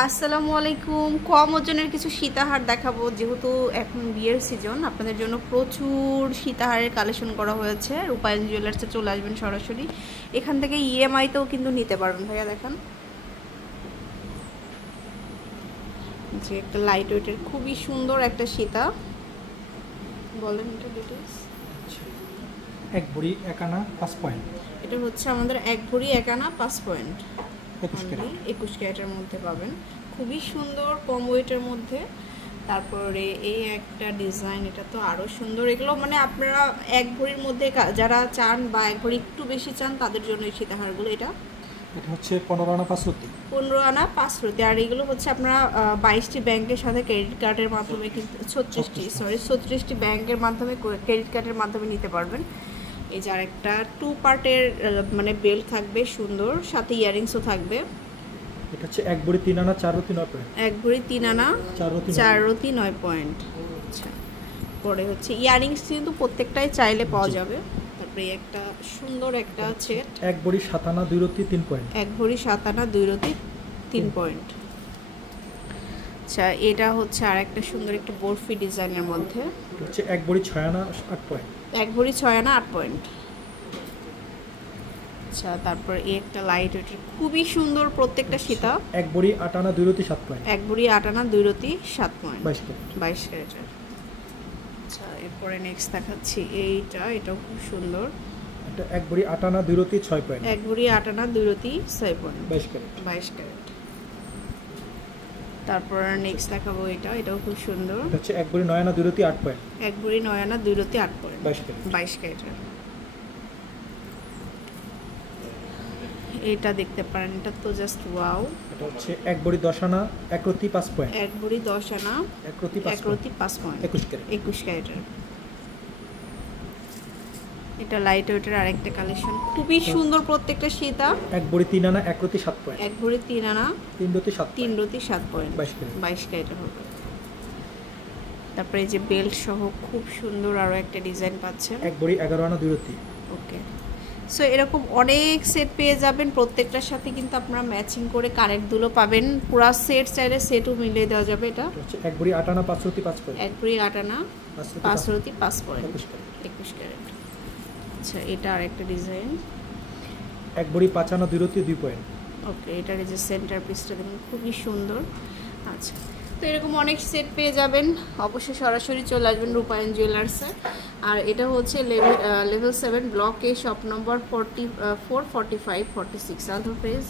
আসসালামু আলাইকুম। কম ওজনের কিছু সীতাহার দেখাবো, যেহেতু এখন বিয়ের সিজন। আপনাদের জন্য প্রচুর সীতাহারের কালেকশন করা হয়েছে। রূপায়ণ জুয়েলার্সে চলে আসবেন সরাসরি, এখান থেকে ইএমআইতেও কিন্তু নিতে পারবেন। ভাইয়া দেখেন, যে একটা লাইট ওয়েটের খুবই সুন্দর একটা সীতা। বলেন এটা ডিটেইলস। এক ভরি 1 আনা 5 পয়েন্ট। এটা হচ্ছে আমাদের 1 ভরি 1 আনা 5 পয়েন্ট, 21 ক্যারেটের মধ্যে পাবেন। খুবই সুন্দর, কম ওয়েটের মধ্যে। তারপরে এই একটা ডিজাইন, এটা তো আরও সুন্দর। এগুলো মানে আপনারা 1 ভরির মধ্যে যারা চান বা 1 ভরি একটু বেশি চান তাদের জন্য এই সীতাহারগুলো। এটা হচ্ছে 15 আনা 5 রতি। 15 আনা 5 রতি। আর এগুলো হচ্ছে আপনারা 22টি ব্যাংকের সাথে ক্রেডিট কার্ডের মাধ্যমে, কিন্তু 36টি ব্যাংকের মাধ্যমে ক্রেডিট কার্ডের মাধ্যমে নিতে পারবেন। এই যে আরেকটা 2 পার্টের মানে বেল্ট থাকবে সুন্দর, সাথে ইয়ারিংসও থাকবে। এটা হচ্ছে 1 ভরি 3 আনা 4 রতি 9 পয়েন্ট। 1 ভরি 3 আনা 4 রতি 9 পয়েন্ট। আচ্ছা, পরে হচ্ছে ইয়ারিংস কিন্তু প্রত্যেকটাই চাইলে পাওয়া যাবে। তারপরে একটা সুন্দর একটা সেট 1 ভরি 7 আনা 2 রতি 3 পয়েন্ট। 1 ভরি 7 আনা 2 রতি 3 পয়েন্ট। আচ্ছা, এটা হচ্ছে আরেকটা সুন্দর একটা বরফি ডিজাইনের মধ্যে। এটা হচ্ছে 1 ভরি 6 আনা 8 পয়েন্ট। 1 ভরি 6 আনা 8 পয়েন্ট। আচ্ছা, তারপর এই একটা লাইট ওয়েটের খুবই সুন্দর প্রত্যেকটা সীতা। 1 ভরি 8 আনা 2 রতি 7 পয়েন্ট। 1 ভরি 8 আনা 2 রতি 7 পয়েন্ট, 22 ক্যারেটের। আচ্ছা, এরপরে নেক্সট দেখাচ্ছি এটাও খুব সুন্দর। এটা 1 ভরি 8 আনা 2 রতি 6 পয়েন্ট। 1 ভরি 8 আনা 2 রতি 6 পয়েন্ট, 22 ক্যারেট। তারপর নেক্সট দেখাবো এটাও খুব সুন্দর। এটা হচ্ছে 1 ভরি 9 আনা 2 রতি 8 পয়েন্ট। 1 ভরি 9 আনা 2 রতি 8 পয়েন্ট, 22 ক্যারেটের। এটা দেখতে পারেন, এটা তো জাস্ট ওয়াও। এটা হচ্ছে 1 ভরি 10 আনা 1 রতি 5 পয়েন্ট। 1 ভরি 10 আনা 1 রতি 5 পয়েন্ট, 21 ক্যারেটের। এটা লাইট ওয়েটের আরেকটা কালেকশন, খুবই সুন্দর প্রত্যেকটা সীতা। 1 ভরি 3 আনা 1 রতি 7 পয়েন্ট। 1 ভরি 3 আনা 3 রতি 7 পয়েন্ট, 22 ক্যারেটের হবে। তারপরে এই যে বেল্ট সহ খুব সুন্দর আরো একটা ডিজাইন পাচ্ছেন। 1 ভরি 11 আনা 2 রতি। ওকে, সো এরকম অনেক সেট পেয়ে যাবেন। প্রত্যেকটার সাথে কিন্তু আপনারা ম্যাচিং করে কানের দুলও পাবেন। পুরো সেট চাইলে সেটও মিলিয়ে দেওয়া যাবে। এটা হচ্ছে 1 ভরি 8 আনা 5 রতি 5 পয়েন্ট। 1 ভরি 8 আনা 5 রতি 5 পয়েন্ট, 21 ক্যারেট। আচ্ছা, এটা আরেকটা ডিজাইন। 1 ভরি 5 আনা 2 রতি 2 পয়েন্ট। ওকে, এটার যে সেন্টার পিসটা দেখুন খুবই সুন্দর। আচ্ছা, তো এরকম অনেক সেট পেয়ে যাবেন। অবশ্যই সরাসরি চলে আসবেন রূপায়ণ জুয়েলার্সে। আর এটা হচ্ছে level 7 block A, shop number 44, 45, 46, আলধর প্রেস।